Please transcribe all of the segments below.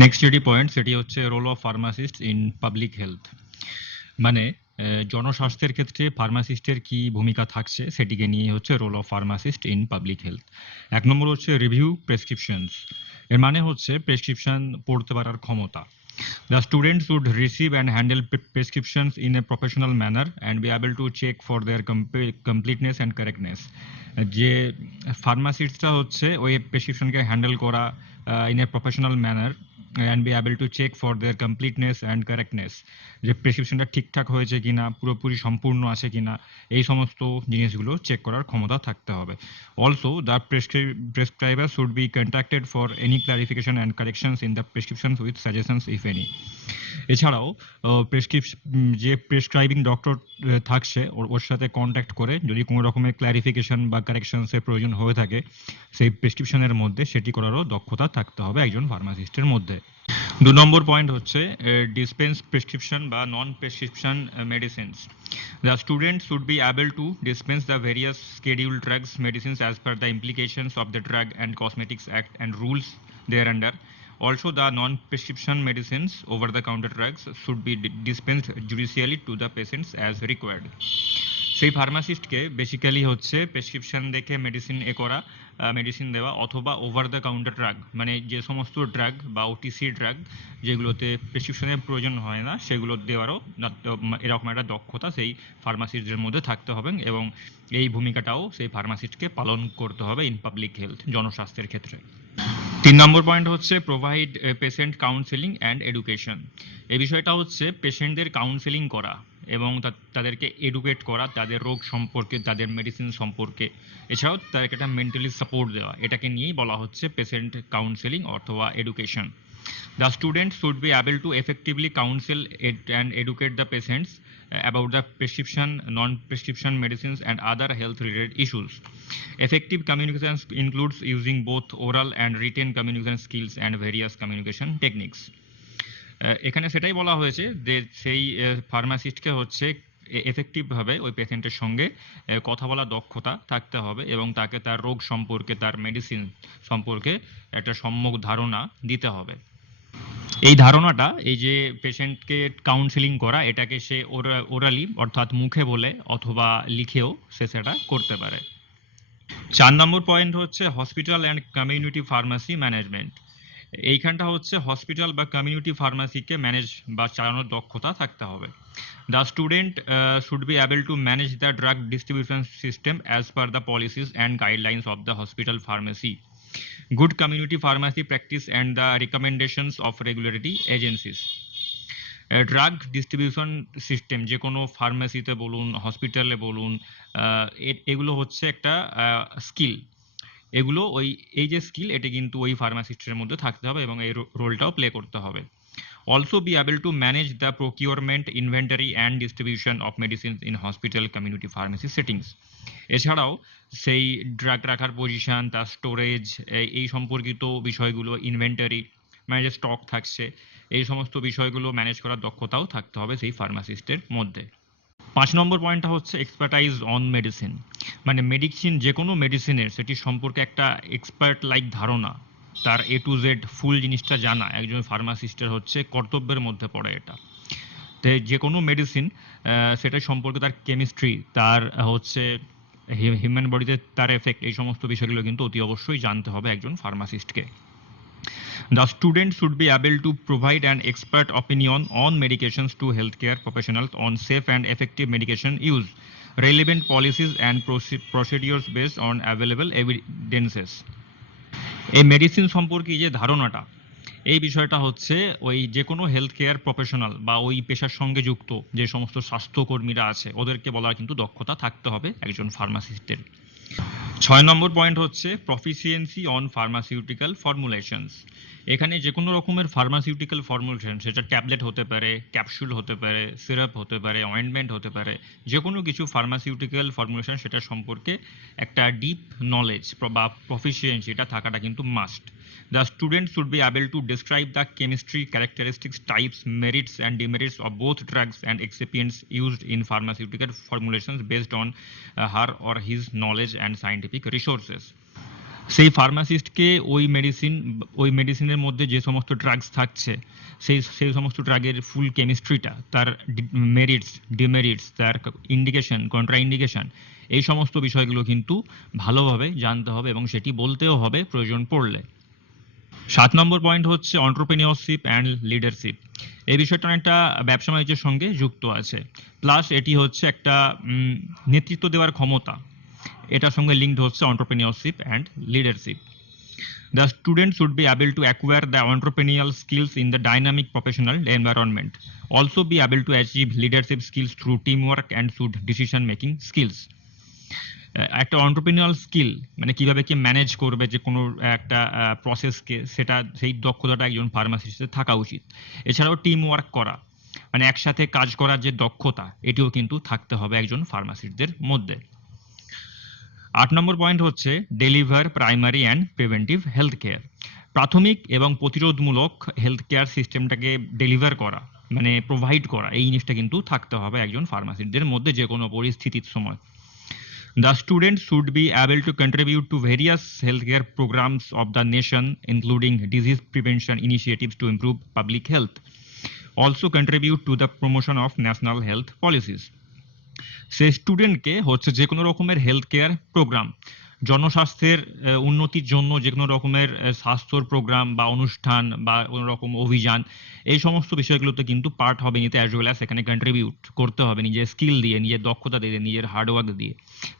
Next যেটি point সেটি হচ্ছে role of pharmacist in public health, মানে জনস্বাস্থ্যের ক্ষেত্রে ফার্মাসিস্টের কি ভূমিকা থাকছে সেটিকে নিয়ে হচ্ছে role of pharmacist in public health. এক নম্বর হচ্ছে রিভিউ প্রেসক্রিপশনস, এর মানে হচ্ছে প্রেসক্রিপশন পড়তে পারার ক্ষমতা। The students should receive and handle prescriptions in a professional manner and be able to check for their completeness and correctness. যে ফার্মাসিস্টরা হচ্ছে ওই প্রেসক্রিপশনকে হ্যান্ডেল করা in a professional manner and be able to check for their completeness and correctness, যে প্রেসক্রিপশনটা ঠিকঠাক হয়েছে কিনা, পুরোপুরি সম্পূর্ণ আছে কিনা, এই সমস্ত জিনিসগুলো চেক করার ক্ষমতা থাকতে হবে। Also the prescriber should be contacted for any clarification and corrections in the prescriptions with suggestions if any. এছাড়াও যে প্রেসক্রাইবিং ডক্টর থাকছে ওর সাথে কন্ট্যাক্ট করে যদি কোনো রকমের ক্ল্যারিফিকেশন বা কারেকশনসের প্রয়োজন হয়ে থাকে সেই প্রেসক্রিপশনের মধ্যে, সেটি করারও দক্ষতা থাকতে হবে একজন ফার্মাসিস্টের মধ্যে। 2 নম্বর পয়েন্ট হচ্ছে ডিসপেন্স প্রেসক্রিপশন বা non prescription medicines. The student should be able to dispense the various scheduled drugs, medicines as per the implications of the Drug and Cosmetics Act and rules thereunder. Also, the non-prescription medicines, over-the-counter drugs, should be dispensed judicially to the patients as required. সেই ফার্মাসিস্টকে basically হচ্ছে prescription দেখে medicine দেওয়া অথবা over the counter drug, মানে যে সমস্ত drug বা OTC drug যেগুলোতে প্রেসক্রিপশনের প্রয়োজন হয় না সেগুলো দেওয়ারও এরকম একটা দক্ষতা সেই ফার্মাসিস্টদের মধ্যে থাকতে হবে, এবং এই ভূমিকাটাও সেই ফার্মাসিস্টকে পালন করতে হবে ইন পাবলিক হেলথ, জনস্বাস্থ্যের ক্ষেত্রে। 3 নম্বর পয়েন্ট হচ্ছে provide patient counselling and education. এই বিষয়টা হচ্ছে পেশেন্টদের কাউন্সেলিং করা এবং তাদেরকে এডুকেট করা তাদের রোগ সম্পর্কে, তাদের মেডিসিন সম্পর্কে, এছাড়াও তাদেরকে একটা মেন্টালি সাপোর্ট দেওয়া, এটাকে নিয়েই বলা হচ্ছে পেশেন্ট কাউন্সেলিং অথবা education. The students should be able to effectively counsel and educate the patients about the prescription, non-prescription medicines and other health-related issues. Effective communication includes using both oral and written communication skills and various communication techniques. এখানে সেটাই বলা হয়েছে যে সেই ফার্মাসিস্টকে হচ্ছে এফেক্টিভভাবে ওই পেশেন্টের সঙ্গে কথা বলা দক্ষতা থাকতে হবে এবং তাকে তার রোগ সম্পর্কে, তার মেডিসিন সম্পর্কে একটা সম্যক ধারণা দিতে হবে। এই ধারণাটা, এই যে পেশেন্টকে কাউন্সেলিং করা, এটাকে সে ওরালি অর্থাৎ মুখে বলে অথবা লিখেও সে সেটা করতে পারে। 4 নম্বর পয়েন্ট হচ্ছে hospital and community pharmacy management. এইখানটা হচ্ছে হসপিটাল বা কমিউনিটি ফার্মাসিকে ম্যানেজ বা চালানোর দক্ষতা থাকতে হবে। The student should be able to manage the drug distribution system as per the policies and guidelines of the hospital pharmacy, good community pharmacy practice and the recommendations of regulatory agencies. Drug distribution system যে কোনো ফার্মেসিতে বলুন, হসপিটালে বলুন, এগুলো হচ্ছে একটা skill. এগুলো এই যে স্কিল, এটা কিন্তু ওই ফার্মাসিস্টের মধ্যে থাকতে হবে এবং এই রোলটাও প্লে করতে হবে। Also be able to manage the procurement, inventory and distribution of medicines in hospital community pharmacy settings. এছাড়াও সেই ড্রাগ রাখার পজিশন, তার স্টোরেজ, এই সম্পর্কিত বিষয়গুলো, ইনভেন্টারি মানে যে স্টক থাকছে, এই সমস্ত বিষয়গুলো ম্যানেজ করার দক্ষতাও থাকতে হবে সেই ফার্মাসিস্টের মধ্যে। 5 নম্বর পয়েন্টটা হচ্ছে এক্সপার্টাইজ অন মেডিসিন, মানে মেডিসিন যে কোনো মেডিসিনের সেটি সম্পর্কে একটা এক্সপার্ট লাইক ধারণা, তার এ টু জেড ফুল জিনিসটা জানা একজন ফার্মাসিস্টের হচ্ছে কর্তব্যের মধ্যে পড়ে এটা। তো যে কোনো মেডিসিন সেটা সম্পর্কে তার কেমিস্ট্রি, তার হচ্ছে হিউম্যান বডিতে তার এফেক্ট, এই সমস্ত বিষয়গুলো কিন্তু অতি অবশ্যই জানতে হবে একজন ফার্মাসিস্টকে। The student should be able to provide an expert opinion on medications to healthcare professionals on safe and effective medication use, relevant policies and procedures based on available evidences. এই মেডিসিন সম্পর্কে যে ধারণাটা, এই বিষয়টা হচ্ছে ওই যে কোনো হেলথ কেয়ার প্রফেশনাল বা ওই পেশার সঙ্গে যুক্ত যে সমস্ত স্বাস্থ্যকর্মীরা আছে ওদেরকে বলার কিন্তু দক্ষতা থাকতে হবে একজন ফার্মাসিস্টের। 6 নম্বর পয়েন্ট হচ্ছে প্রফিসিয়েন্সি অন ফার্মাসিউটিক্যাল ফর্মুলেশনস। এখানে যে কোনো রকমের ফার্মাসিউটিক্যাল ফর্মুলেশন, সেটা ট্যাবলেট হতে পারে, ক্যাপসুল হতে পারে, সিরাপ হতে পারে, অয়েন্টমেন্ট হতে পারে, যে কোনো কিছু ফার্মাসিউটিক্যাল ফর্মুলেশন সেটা সম্পর্কে একটা ডিপ নলেজ বা প্রফিসিয়েন্সি এটা থাকাটা কিন্তু must. The student should be able to describe the chemistry, characteristics, types, merits and demerits of both drugs and excipients used in pharmaceutical formulations based on her or his knowledge and scientific resources. সেই ফার্মাসিস্টকে ওই মেডিসিনের মধ্যে যে সমস্ত drugs থাকছে সেই সমস্ত ড্রাগের ফুল কেমিস্ট্রিটা, তার মেরিটস, ডিমেরিটস, তার ইন্ডিকেশন, কন্ট্রা ইন্ডিকেশন, এই সমস্ত বিষয়গুলো কিন্তু ভালোভাবে জানতে হবে এবং সেটি বলতেও হবে প্রয়োজন পড়লে। 7 নম্বর পয়েন্ট হচ্ছে এন্টারপ্রেনিউরশিপ অ্যান্ড লিডারশিপ। এই বিষয়টা অনেকটা ব্যবসা বাণিজ্যের সঙ্গে যুক্ত আছে, প্লাস এটি হচ্ছে একটা নেতৃত্ব দেওয়ার ক্ষমতা, এটার সঙ্গে লিঙ্কড হচ্ছে entrepreneurship and leadership. The student should be able to acquire the entrepreneurial skills in the dynamic professional environment. Also be able to achieve leadership skills through teamwork and should decision making skills. একটা এন্টারপ্রেনিউরাল skill মানে কিভাবে কি manage করবে যে কোনো একটা প্রসেসকে, সেটা সেই দক্ষতাটা একজন ফার্মাসিস্টের থাকা উচিত। এছাড়াও টিম ওয়ার্ক করা মানে একসাথে কাজ করার যে দক্ষতা, এটিও কিন্তু থাকতে হবে একজন ফার্মাসিস্টদের মধ্যে। 8 নম্বর পয়েন্ট হচ্ছে deliver primary and preventive health care. প্রাথমিক এবং প্রতিরোধমূলক হেলথ কেয়ার সিস্টেমটাকে ডেলিভার করা মানে প্রোভাইড করা, এই জিনিসটা কিন্তু থাকতে হবে একজন ফার্মাসিস্টদের মধ্যে যে কোনো পরিস্থিতির সময়। The students should be able to contribute to various healthcare programs of the nation, including disease prevention initiatives to improve public health. Also contribute to the promotion of national health policies. সেই স্টুডেন্টকে হচ্ছে যে কোনো রকমের health care programme, জনস্বাস্থ্যের উন্নতির জন্য যে কোনো রকমের স্বাস্থ্যর প্রোগ্রাম বা অনুষ্ঠান বা কোনো রকম অভিযান, এই সমস্ত বিষয়গুলোতে কিন্তু পার্ট হবে নিতে, অ্যাজ ওয়েল অ্যাজ সেখানে কন্ট্রিবিউট করতে হবে নিজের স্কিল দিয়ে, নিজের দক্ষতা দিয়ে, নিজের হার্ডওয়ার্ক দিয়ে,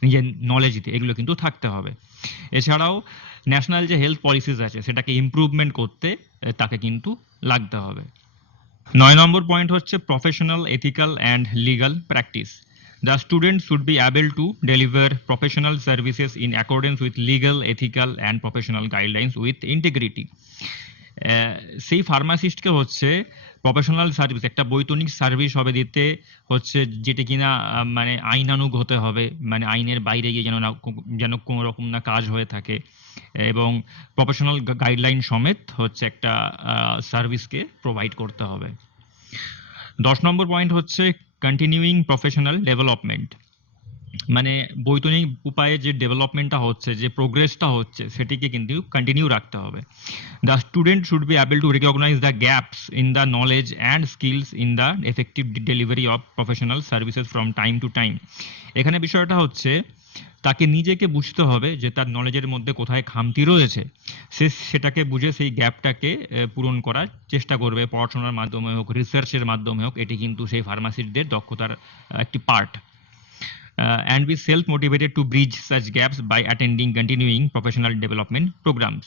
নিজের নলেজ দিয়ে, এগুলো কিন্তু থাকতে হবে। এছাড়াও ন্যাশনাল যে হেলথ পলিসিস আছে সেটাকে ইমপ্রুভমেন্ট করতে তাকে কিন্তু লাগতে হবে। 9 নম্বর পয়েন্ট হচ্ছে professional, ethical and legal practice. The student should be able to deliver professional services in accordance with legal, ethical and professional guidelines with integrity. সেই ফার্মাসিস্টকে হচ্ছে প্রফেশনাল সার্ভিস, একটা বৈতনিক সার্ভিস হবে দিতে হচ্ছে, যেটা কিনা মানে আইনানুগ হতে হবে, মানে আইনের বাইরে গিয়ে যেন কোনো রকম না কাজ হয়ে থাকে, এবং প্রফেশনাল গাইডলাইন সমেত হচ্ছে একটা সার্ভিসকে প্রোভাইড করতে হবে। 10 নম্বর পয়েন্ট হচ্ছে কন্টিনিউইং প্রফেশনাল ডেভেলপমেন্ট, মানে বৈতনিক উপায়ে যে ডেভেলপমেন্টটা হচ্ছে, যে প্রোগ্রেসটা হচ্ছে, সেটিকে কিন্তু কন্টিনিউ রাখতে হবে। The student should be able to recognise the gaps in the knowledge and skills in the effective delivery of professional services from time to time. এখানে বিষয়টা হচ্ছে তাকে নিজেকে বুঝতে হবে যে তার নলেজের মধ্যে কোথায় খামতি রয়েছে, সে সেটাকে বুঝে সেই গ্যাপটাকে পূরণ করার চেষ্টা করবে, পড়াশোনার মাধ্যমে হোক, রিসার্চের মাধ্যমে হোক, এটি কিন্তু সেই ফার্মাসিস্টদের দক্ষতার একটি part. And be self-motivated to bridge such gaps by attending continuing professional development programs.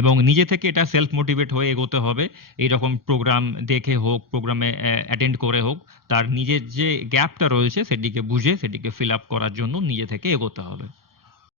এবং নিজে থেকে এটা সেলফ মোটিভেট হয়ে এগোতে হবে, এইরকম প্রোগ্রাম দেখে হোক, প্রোগ্রামে অ্যাটেন্ড করে হোক, তার নিজের যে গ্যাপটা রয়েছে সেটিকে বুঝে সেটিকে ফিল আপ করার জন্য নিজে থেকে এগোতে হবে।